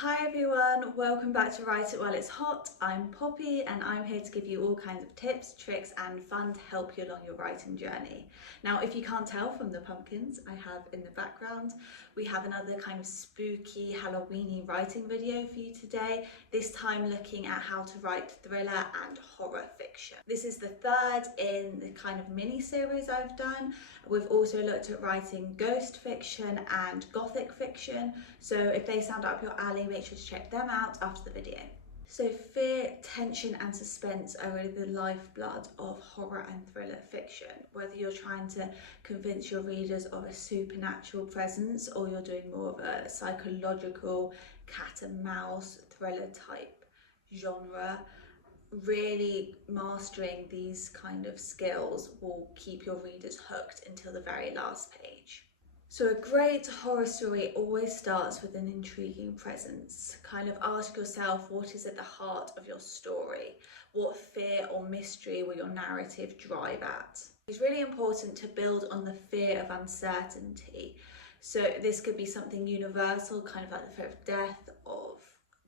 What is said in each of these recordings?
Hi everyone, welcome back to Write It While It's Hot. I'm Poppy and I'm here to give you all kinds of tips, tricks and fun to help you along your writing journey. Now, if you can't tell from the pumpkins I have in the background, we have another kind of spooky Halloweeny writing video for you today, this time looking at how to write thriller and horror fiction. This is the third in the kind of mini series I've done. We've also looked at writing ghost fiction and gothic fiction, so if they sound up your alley, make sure to check them out after the video. So fear, tension and suspense are really the lifeblood of horror and thriller fiction. Whether you're trying to convince your readers of a supernatural presence or you're doing more of a psychological cat and mouse thriller type genre, really mastering these kind of skills will keep your readers hooked until the very last page. So a great horror story always starts with an intriguing presence. Kind of ask yourself, what is at the heart of your story? What fear or mystery will your narrative drive at? It's really important to build on the fear of uncertainty. So this could be something universal, kind of like the fear of death, of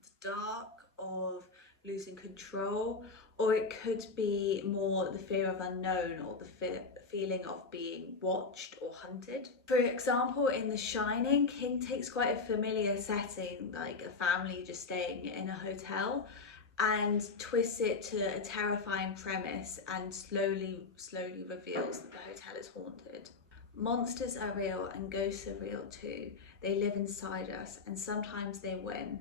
the dark, of losing control, or it could be more the fear of unknown or the feeling of being watched or hunted. For example, in The Shining, King takes quite a familiar setting, like a family just staying in a hotel, and twists it to a terrifying premise and slowly reveals that the hotel is haunted. Monsters are real and ghosts are real too. They live inside us and sometimes they win.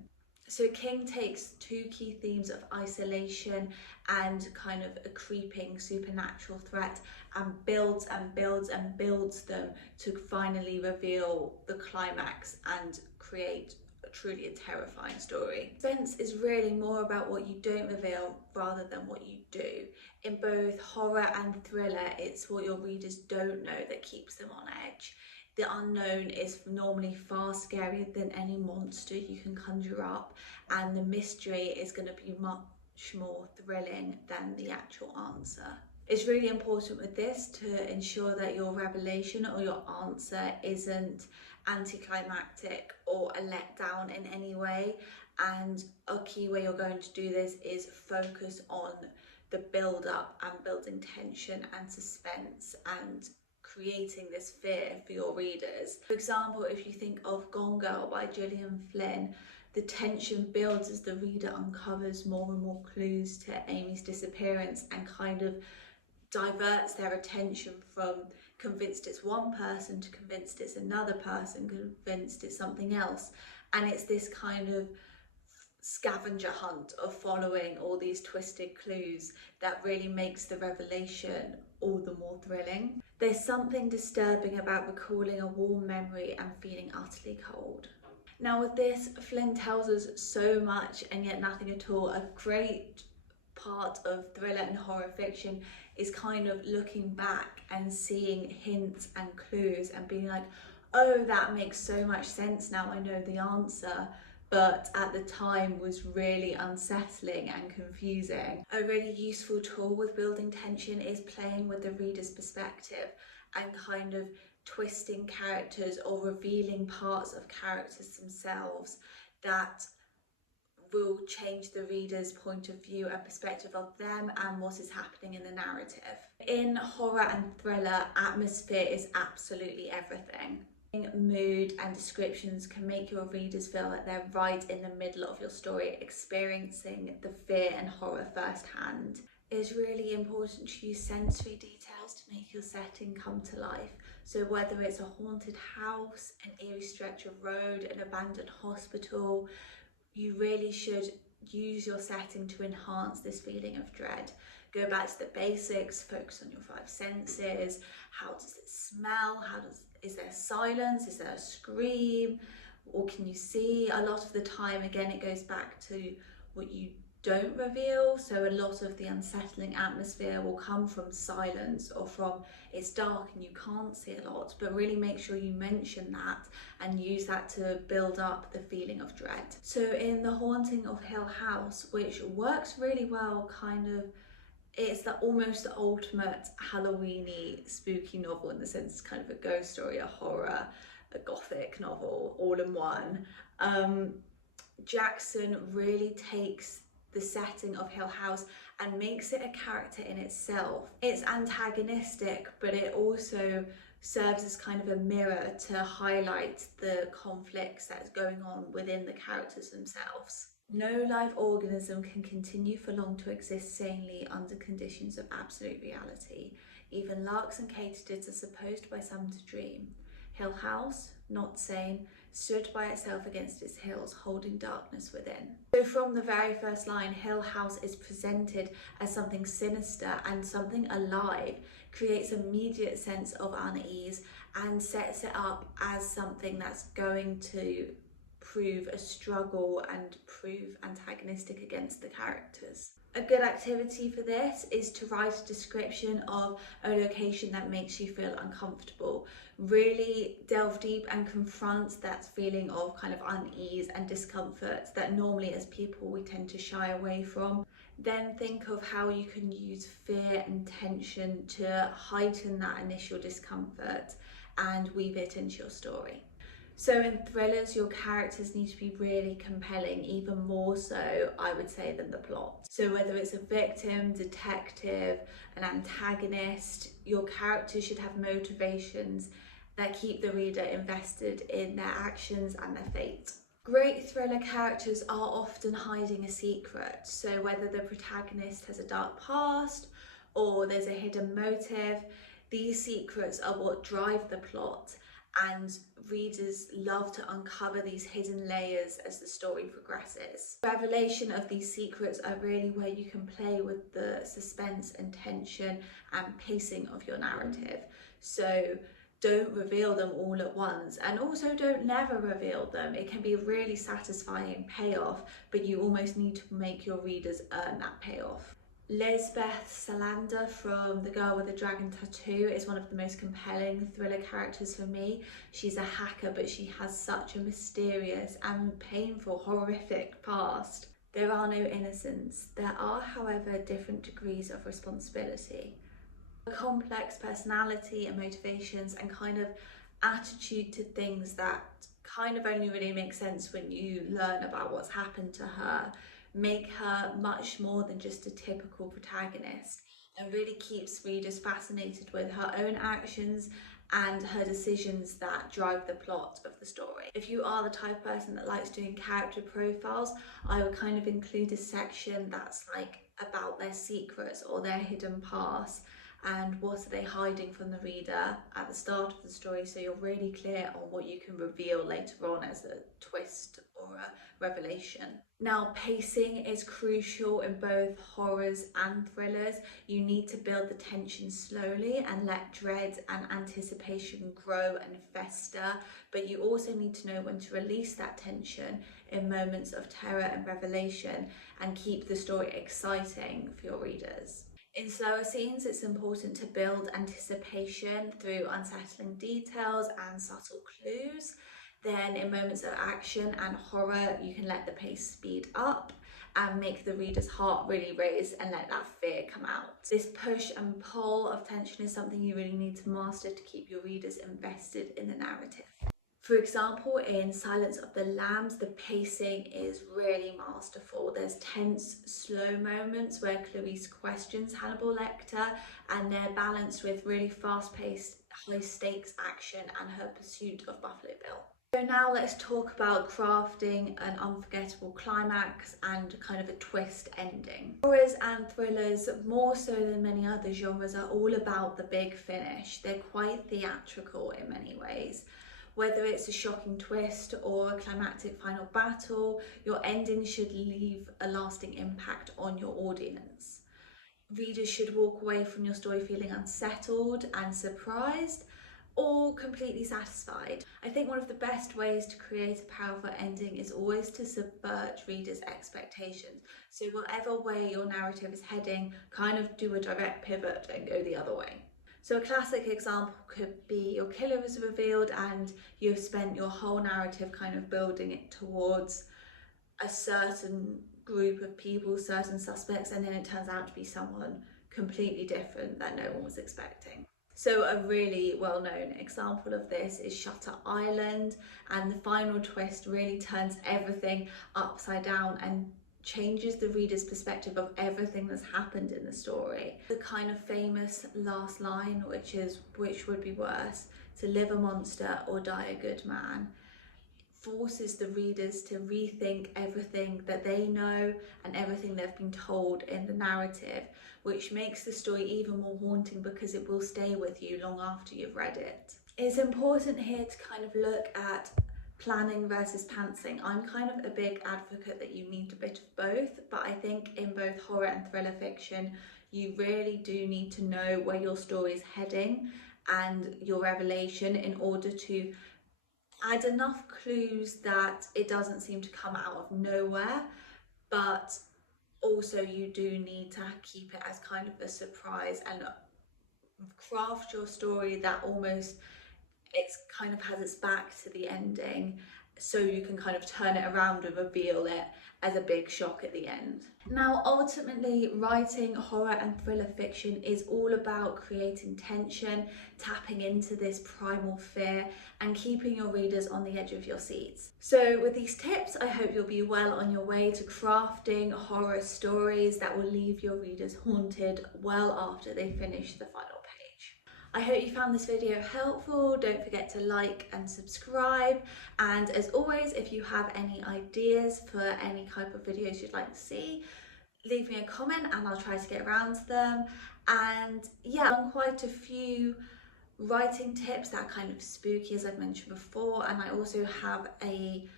So King takes two key themes of isolation and kind of a creeping supernatural threat and builds and builds and builds them to finally reveal the climax and create truly a terrifying story. Suspense is really more about what you don't reveal rather than what you do. In both horror and thriller, it's what your readers don't know that keeps them on edge. The unknown is normally far scarier than any monster you can conjure up, and the mystery is going to be much more thrilling than the actual answer. It's really important with this to ensure that your revelation or your answer isn't anticlimactic or a letdown in any way, and a key way you're going to do this is focus on the build up and building tension and suspense and creating this fear for your readers. For example, if you think of Gone Girl by Gillian Flynn, the tension builds as the reader uncovers more and more clues to Amy's disappearance and kind of diverts their attention from convinced it's one person to convinced it's another person, convinced it's something else. And it's this kind of scavenger hunt of following all these twisted clues that really makes the revelation all the more thrilling. There's something disturbing about recalling a warm memory and feeling utterly cold. Now with this, Flynn tells us so much and yet nothing at all. A great part of thriller and horror fiction is kind of looking back and seeing hints and clues and being like, oh, that makes so much sense now, I know the answer, but at the time was really unsettling and confusing. A really useful tool with building tension is playing with the reader's perspective and kind of twisting characters or revealing parts of characters themselves that will change the reader's point of view and perspective of them and what is happening in the narrative. In horror and thriller, atmosphere is absolutely everything. Mood and descriptions can make your readers feel like they're right in the middle of your story, experiencing the fear and horror firsthand. It's really important to use sensory details to make your setting come to life. So whether it's a haunted house, an eerie stretch of road, an abandoned hospital, you really should use your setting to enhance this feeling of dread. Go back to the basics, focus on your five senses. How does it smell? Is there silence? Is there a scream? Or can you see? A lot of the time, again, it goes back to what you don't reveal. So a lot of the unsettling atmosphere will come from silence or from it's dark and you can't see a lot, but really make sure you mention that and use that to build up the feeling of dread. So in The Haunting of Hill House, which works really well, kind of it's almost the ultimate Halloweeny spooky novel in the sense it's kind of a ghost story, a horror, a gothic novel all in one. Jackson really takes the setting of Hill House and makes it a character in itself. It's antagonistic, but it also serves as kind of a mirror to highlight the conflicts that's going on within the characters themselves. No live organism can continue for long to exist sanely under conditions of absolute reality. Even larks and katydids are supposed by some to dream. Hill House, not sane, stood by itself against its hills, holding darkness within. So from the very first line, Hill House is presented as something sinister and something alive, creates immediate sense of unease, and sets it up as something that's going to prove a struggle and prove antagonistic against the characters. A good activity for this is to write a description of a location that makes you feel uncomfortable. Really delve deep and confront that feeling of kind of unease and discomfort that normally as people we tend to shy away from. Then think of how you can use fear and tension to heighten that initial discomfort and weave it into your story. So in thrillers, your characters need to be really compelling, even more so, I would say, than the plot. So whether it's a victim, detective, an antagonist, your characters should have motivations that keep the reader invested in their actions and their fate. Great thriller characters are often hiding a secret. So whether the protagonist has a dark past or there's a hidden motive, these secrets are what drive the plot, and readers love to uncover these hidden layers as the story progresses. Revelation of these secrets are really where you can play with the suspense and tension and pacing of your narrative. So don't reveal them all at once, and also don't never reveal them. It can be a really satisfying payoff, but you almost need to make your readers earn that payoff. Lisbeth Salander from The Girl with the Dragon Tattoo is one of the most compelling thriller characters for me. She's a hacker, but she has such a mysterious and painful, horrific past. There are no innocents. There are, however, different degrees of responsibility. A complex personality and motivations and kind of attitude to things that kind of only really make sense when you learn about what's happened to her make her much more than just a typical protagonist, and really keeps readers fascinated with her own actions and her decisions that drive the plot of the story. If you are the type of person that likes doing character profiles, I would kind of include a section that's like about their secrets or their hidden past and what are they hiding from the reader at the start of the story, so you're really clear on what you can reveal later on as a twist or a revelation. Now, pacing is crucial in both horrors and thrillers. You need to build the tension slowly and let dread and anticipation grow and fester, but you also need to know when to release that tension in moments of terror and revelation and keep the story exciting for your readers. In slower scenes, it's important to build anticipation through unsettling details and subtle clues. Then in moments of action and horror, you can let the pace speed up and make the reader's heart really race and let that fear come out. This push and pull of tension is something you really need to master to keep your readers invested in the narrative. For example, in Silence of the Lambs, the pacing is really masterful. There's tense, slow moments where Clarice questions Hannibal Lecter, and they're balanced with really fast-paced, high-stakes action and her pursuit of Buffalo Bill. So now let's talk about crafting an unforgettable climax and kind of a twist ending. Horrors and thrillers, more so than many other genres, are all about the big finish. They're quite theatrical in many ways. Whether it's a shocking twist or a climactic final battle, your ending should leave a lasting impact on your audience. Readers should walk away from your story feeling unsettled and surprised, or completely satisfied. I think one of the best ways to create a powerful ending is always to subvert readers' expectations. So whatever way your narrative is heading, kind of do a direct pivot and go the other way. So a classic example could be your killer is revealed and you've spent your whole narrative kind of building it towards a certain group of people, certain suspects, and then it turns out to be someone completely different that no one was expecting. So a really well-known example of this is Shutter Island, and the final twist really turns everything upside down and changes the reader's perspective of everything that's happened in the story. The kind of famous last line, which is, which would be worse, to live a monster or die a good man, forces the readers to rethink everything that they know and everything they've been told in the narrative, which makes the story even more haunting because it will stay with you long after you've read it. It's important here to kind of look at planning versus pantsing. I'm kind of a big advocate that you need a bit of both, but I think in both horror and thriller fiction, you really do need to know where your story is heading and your revelation in order to add enough clues that it doesn't seem to come out of nowhere, but also you do need to keep it as kind of a surprise and craft your story that almost it's kind of has its back to the ending, so you can kind of turn it around and reveal it as a big shock at the end. Now, ultimately, writing horror and thriller fiction is all about creating tension, tapping into this primal fear, and keeping your readers on the edge of your seats. So with these tips, I hope you'll be well on your way to crafting horror stories that will leave your readers haunted well after they finish the final page. I hope you found this video helpful. Don't forget to like and subscribe. And as always, if you have any ideas for any type of videos you'd like to see, leave me a comment and I'll try to get around to them. And yeah, I've done quite a few writing tips that are kind of spooky, as I've mentioned before. And I also have a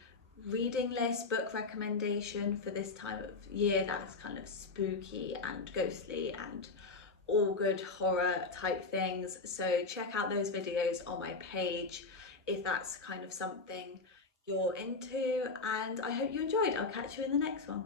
reading list, book recommendation for this time of year that's kind of spooky and ghostly and all good horror type things. So check out those videos on my page if that's kind of something you're into, and I hope you enjoyed. I'll catch you in the next one.